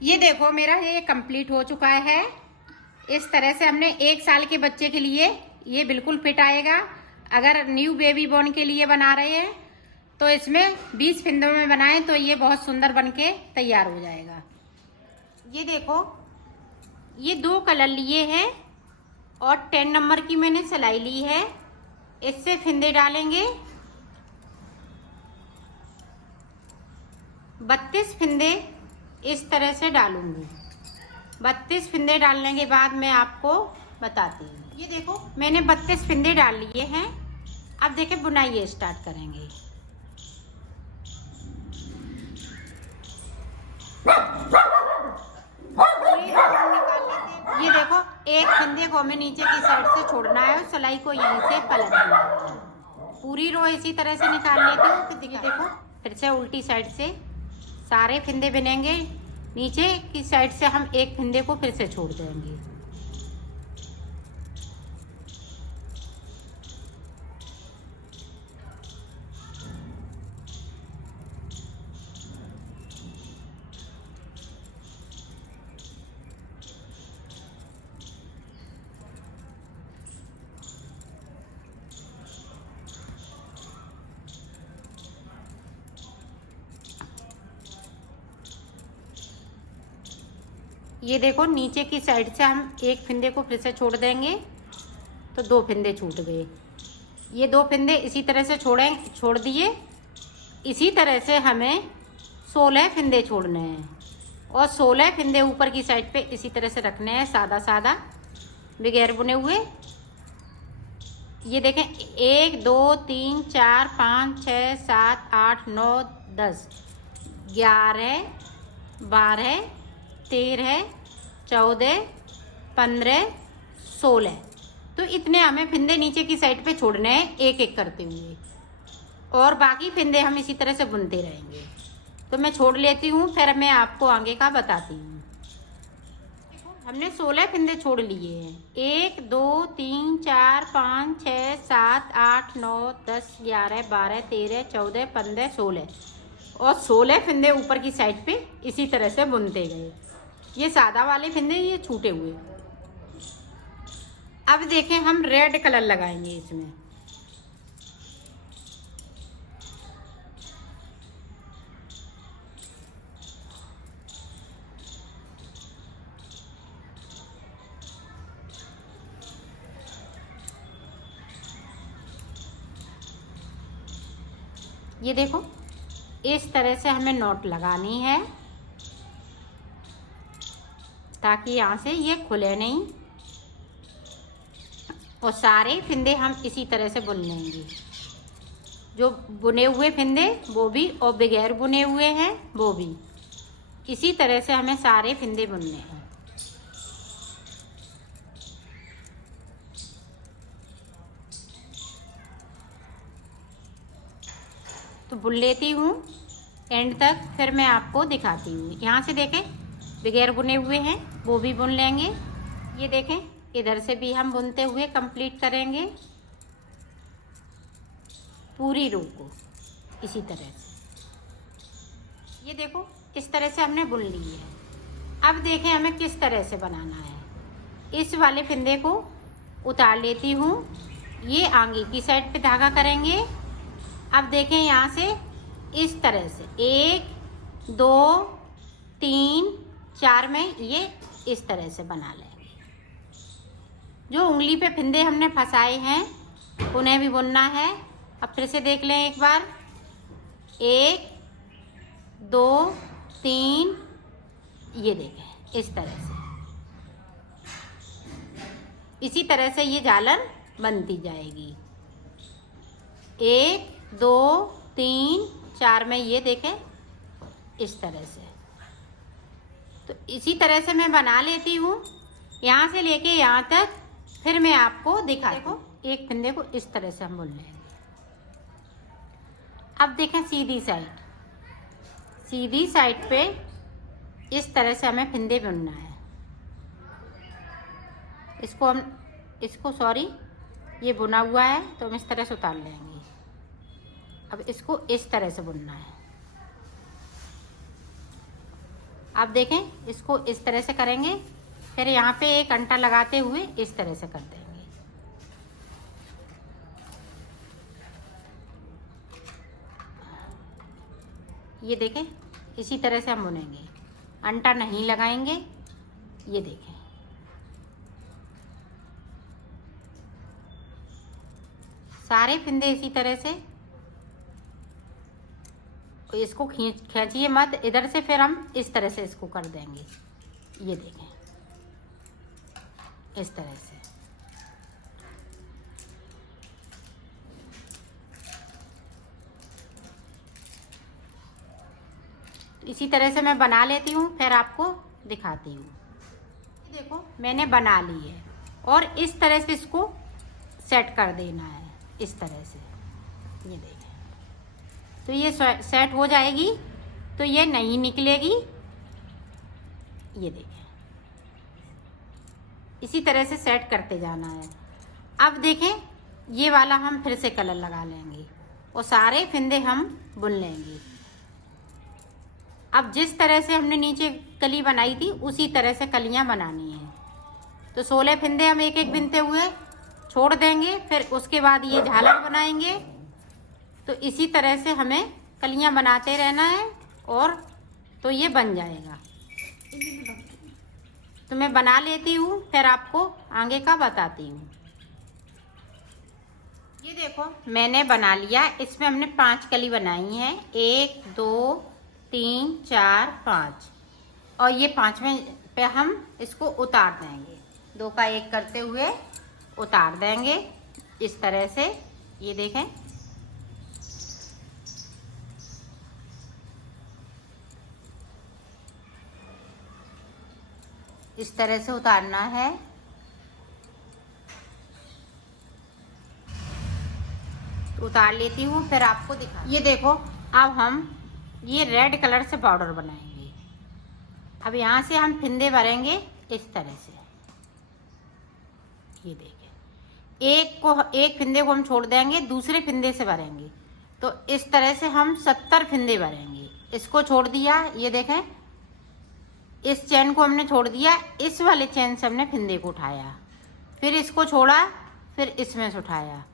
ये देखो मेरा ये कंप्लीट हो चुका है। इस तरह से हमने 1 साल के बच्चे के लिए ये बिल्कुल फिट आएगा। अगर न्यू बेबी बॉर्न के लिए बना रहे हैं तो इसमें 20 फिंदों में बनाएं तो ये बहुत सुंदर बनके तैयार हो जाएगा। ये देखो, ये 2 कलर लिए हैं और 10 नंबर की मैंने सिलाई ली है। इससे फिंदे डालेंगे। 32 फिंदे इस तरह से डालूंगी। 32 फिंदे डालने के बाद मैं आपको बताती हूँ। ये देखो मैंने 32 फिंदे डाल लिए हैं। अब देखें बुनाई स्टार्ट करेंगे। ये देखो, एक फिंदे को हमें नीचे की साइड से छोड़ना है और सिलाई को यहीं से पलटना है। पूरी रो इसी तरह से निकाल लेती हूँ। ये देखो फिर से उल्टी साइड से सारे फिंदे बनेंगे। नीचे की साइड से हम एक फिंदे को फिर से छोड़ देंगे। ये देखो नीचे की साइड से हम एक फिंदे को फिर से छोड़ देंगे तो 2 फिंदे छूट गए। ये 2 फिंदे इसी तरह से छोड़ दिए। इसी तरह से हमें 16 फिंदे छोड़ने हैं और 16 फिंदे ऊपर की साइड पे इसी तरह से रखने हैं, सादा सादा बगैर बुने हुए। ये देखें 1 2 3 4 5 6 7 8 9 10 11 12 13 14 15 16। तो इतने हमें फिंदे नीचे की साइड पे छोड़ने हैं एक एक करते हुए और बाकी फिंदे हम इसी तरह से बुनते रहेंगे। तो मैं छोड़ लेती हूँ, फिर मैं आपको आगे का बताती हूँ। हमने 16 फिंदे छोड़ लिए हैं। 1 2 3 4 5 6 7 8 9 10 11 12 13 14 15 16 और 16 फिंदे ऊपर की साइड पे इसी तरह से बुनते गए। ये सादा वाले फिंदे ये छूटे हुए। अब देखें हम रेड कलर लगाएंगे इसमें। ये देखो इस तरह से हमें नॉट लगानी है ताकि यहाँ से ये खुले नहीं और सारे फिंदे हम इसी तरह से बुन लेंगे। जो बुने हुए फिंदे वो भी और बगैर बुने हुए हैं वो भी इसी तरह से हमें सारे फिंदे बुनने हैं। तो बुन लेती हूँ एंड तक, फिर मैं आपको दिखाती हूँ। यहाँ से देखें बगैर बुने हुए हैं वो भी बुन लेंगे। ये देखें इधर से भी हम बुनते हुए कंप्लीट करेंगे पूरी रो को इसी तरह से। ये देखो इस तरह से हमने बुन ली है। अब देखें हमें किस तरह से बनाना है। इस वाले फिंदे को उतार लेती हूँ। ये आगे की साइड पे धागा करेंगे। अब देखें यहाँ से इस तरह से 1 2 3 4 में ये इस तरह से बना लेंगे। जो उंगली पे फिंदे हमने फंसाए हैं उन्हें भी बुनना है। अब फिर से देख लें एक बार। 1 2 3 ये देखें इस तरह से। इसी तरह से ये झालर बनती जाएगी। 1 2 3 4 में ये देखें इस तरह से। तो इसी तरह से मैं बना लेती हूँ यहाँ से लेके यहाँ तक, फिर मैं आपको दिखाती हूँ। एक फिंदे को इस तरह से हम बुन लेंगे। अब देखें सीधी साइड पे इस तरह से हमें फिंदे बुनना है। इसको सॉरी ये बुना हुआ है तो हम इस तरह से उतार लेंगे। अब इसको इस तरह से बुनना है। अब देखें, इसको इस तरह से करेंगे, फिर यहाँ पे एक अंटा लगाते हुए इस तरह से कर देंगे। ये देखें, इसी तरह से हम बुनेंगे, अंटा नहीं लगाएंगे। ये देखें, सारे फिंदे इसी तरह से, इसको खींचिए मत इधर से, फिर हम इस तरह से इसको कर देंगे। ये देखें, इस तरह से। इसी तरह से मैं बना लेती हूँ, फिर आपको दिखाती हूँ। देखो, मैंने बना ली है और इस तरह से इसको सेट कर देना है, इस तरह से। ये देखें, तो ये सेट हो जाएगी, तो ये नहीं निकलेगी। ये देखें, इसी तरह से सेट करते जाना है। अब देखें, ये वाला हम फिर से कलर लगा लेंगे और सारे फिंदे हम बुन लेंगे। अब जिस तरह से हमने नीचे कली बनाई थी उसी तरह से कलियां बनानी है। तो 16 फिंदे हम एक एक बिनते हुए छोड़ देंगे, फिर उसके बाद ये झालर बनाएंगे। तो इसी तरह से हमें कलियां बनाते रहना है और तो ये बन जाएगा। तो मैं बना लेती हूँ, फिर आपको आगे का बताती हूँ। ये देखो, मैंने बना लिया। इसमें हमने 5 कली बनाई हैं, 1 2 3 4 5, और ये 5वें पे हम इसको उतार देंगे। 2 का 1 करते हुए उतार देंगे इस तरह से। ये देखें, इस तरह से उतारना है। तो उतार लेती हूँ, फिर आपको दिखा। ये देखो, अब हम ये रेड कलर से बॉर्डर बनाएंगे। अब यहाँ से हम फिंदे भरेंगे इस तरह से। ये देखिए, एक फिंदे को हम छोड़ देंगे, दूसरे फिंदे से भरेंगे। तो इस तरह से हम 70 फिंदे भरेंगे। इसको छोड़ दिया, ये देखें, इस चैन को हमने छोड़ दिया, इस वाले चैन से हमने फिंदे को उठाया, फिर इसको छोड़ा, फिर इसमें से उठाया।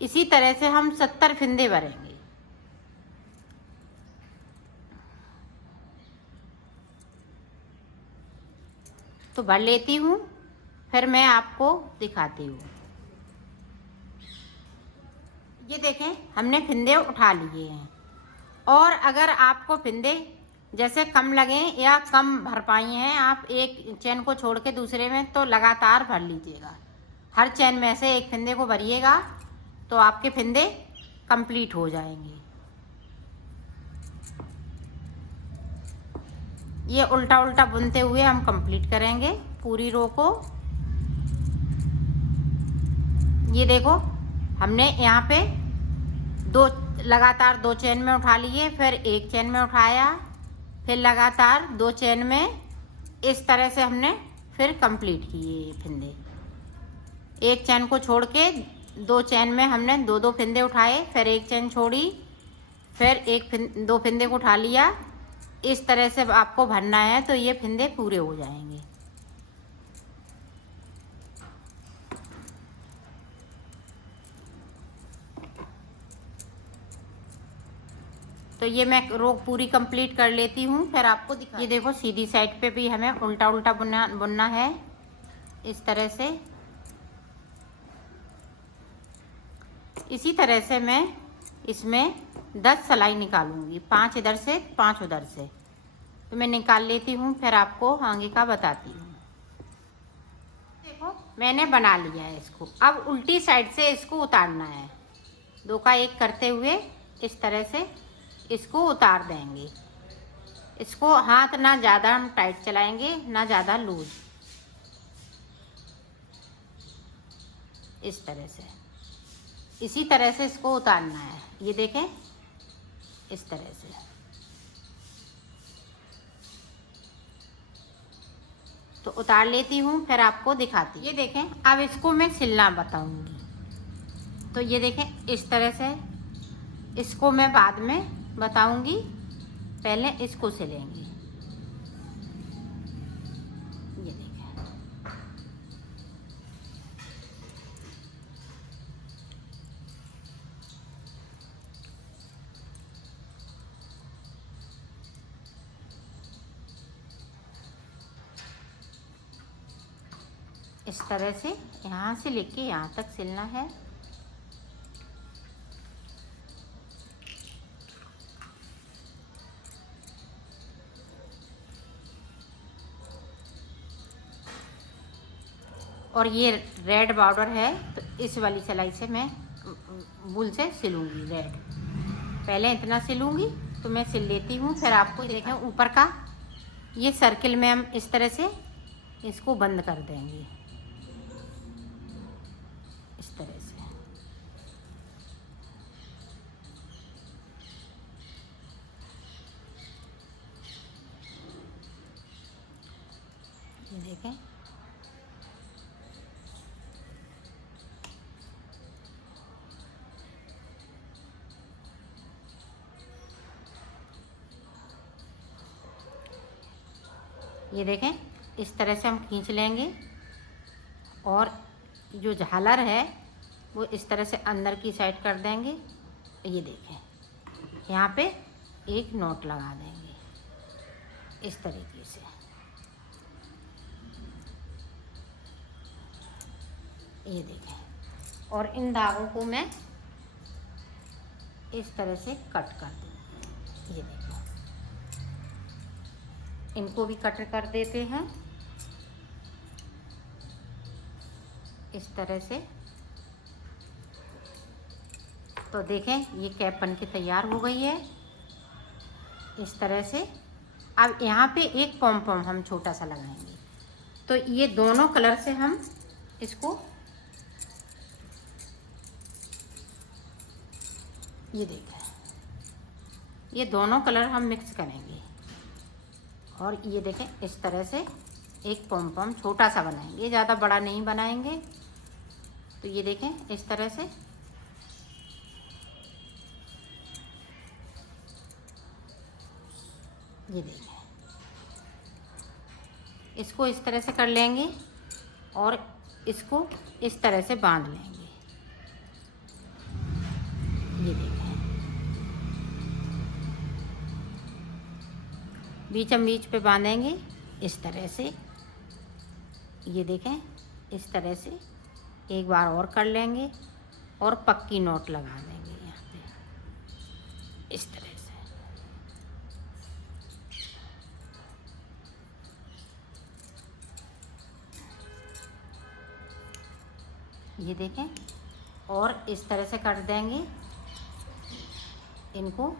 इसी तरह से हम 70 फिंदे भरेंगे। तो भर लेती हूँ, फिर मैं आपको दिखाती हूँ। ये देखें, हमने फिंदे उठा लिए हैं। और अगर आपको फिंदे जैसे कम लगे या कम भर पाई हैं, आप एक चैन को छोड़ के दूसरे में, तो लगातार भर लीजिएगा। हर चैन में से एक फिंदे को भरिएगा, तो आपके फिंदे कंप्लीट हो जाएंगे। ये उल्टा उल्टा बुनते हुए हम कंप्लीट करेंगे पूरी रो को। ये देखो, हमने यहाँ पे लगातार 2 चैन में उठा लिए, फिर एक चैन में उठाया, फिर लगातार 2 चैन में, इस तरह से हमने फिर कंप्लीट किए फिंदे। एक चैन को छोड़ के 2 चैन में हमने 2 फिंदे उठाए, फिर एक चैन छोड़ी, फिर 2 फिंदे को उठा लिया। इस तरह से आपको भरना है, तो ये फिंदे पूरे हो जाएंगे। तो ये मैं रो पूरी कंप्लीट कर लेती हूँ, फिर आपको दिखा। ये देखो, सीधी साइड पे भी हमें उल्टा उल्टा बुनना है इस तरह से। इसी तरह से मैं इसमें 10 सिलाई निकालूंगी, 5 इधर से 5 उधर से। तो मैं निकाल लेती हूँ, फिर आपको आगे का बताती हूँ। देखो, मैंने बना लिया है इसको। अब उल्टी साइड से इसको उतारना है। 2 का 1 करते हुए इस तरह से इसको उतार देंगे। इसको हाथ ना ज़्यादा हम टाइट चलाएंगे, ना ज़्यादा लूज। इस तरह से, इसी तरह से इसको उतारना है। ये देखें, इस तरह से। तो उतार लेती हूँ, फिर आपको दिखाती हूँ। ये देखें, अब इसको मैं सिलना बताऊंगी। तो ये देखें, इस तरह से। इसको मैं बाद में बताऊंगी, पहले इसको सिलेंगे। इस तरह से यहाँ से लेके यहाँ तक सिलना है। और ये रेड बॉर्डर है तो इस वाली सिलाई से मैं वूल से सिलूँगी रेड। पहले इतना सिलूँगी तो मैं सिल लेती हूँ, फिर आपको देखें ऊपर का ये सर्किल में हम इस तरह से इसको बंद कर देंगे, इस तरह से। ये देखें, ये देखें इस तरह से हम खींच लेंगे और जो झालर है वो इस तरह से अंदर की साइड कर देंगे। ये देखें यहाँ पे एक नॉट लगा देंगे इस तरीके से। ये देखें और इन धागों को मैं इस तरह से कट कर दूँगी। ये देखें, इनको भी कट कर देते हैं इस तरह से। तो देखें ये कैप बन के तैयार हो गई है इस तरह से। अब यहाँ पे एक पॉम पॉम हम छोटा सा लगाएंगे, तो ये दोनों कलर से हम इसको, ये देखें ये दोनों कलर हम मिक्स करेंगे और ये देखें इस तरह से एक पॉम पॉम छोटा सा बनाएंगे, ज़्यादा बड़ा नहीं बनाएंगे। तो ये देखें इस तरह से ये देखें, इसको इस तरह से कर लेंगे और इसको इस तरह से बांध लेंगे। ये देखें बीचम बीच पे बांधेंगे इस तरह से। ये देखें इस तरह से एक बार और कर लेंगे और पक्की नॉट लगा देंगे यहाँ पे इस तरह से। ये देखें और इस तरह से कर देंगे इनको।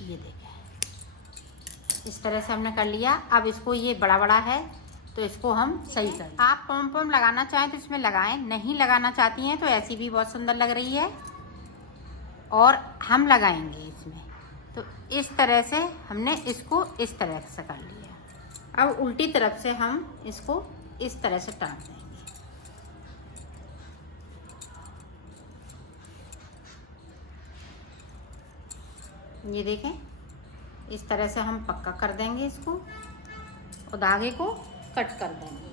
ये देखें इस तरह से हमने कर लिया। अब इसको, ये बड़ा बड़ा है तो इसको हम सही कर, आप पॉम पॉम लगाना चाहें तो इसमें लगाएं, नहीं लगाना चाहती हैं तो ऐसी भी बहुत सुंदर लग रही है और हम लगाएंगे इसमें। तो इस तरह से हमने इसको इस तरह से कर लिया। अब उल्टी तरफ से हम इसको इस तरह से टाँग देंगे। ये देखें इस तरह से हम पक्का कर देंगे इसको और धागे को कट कर देंगे।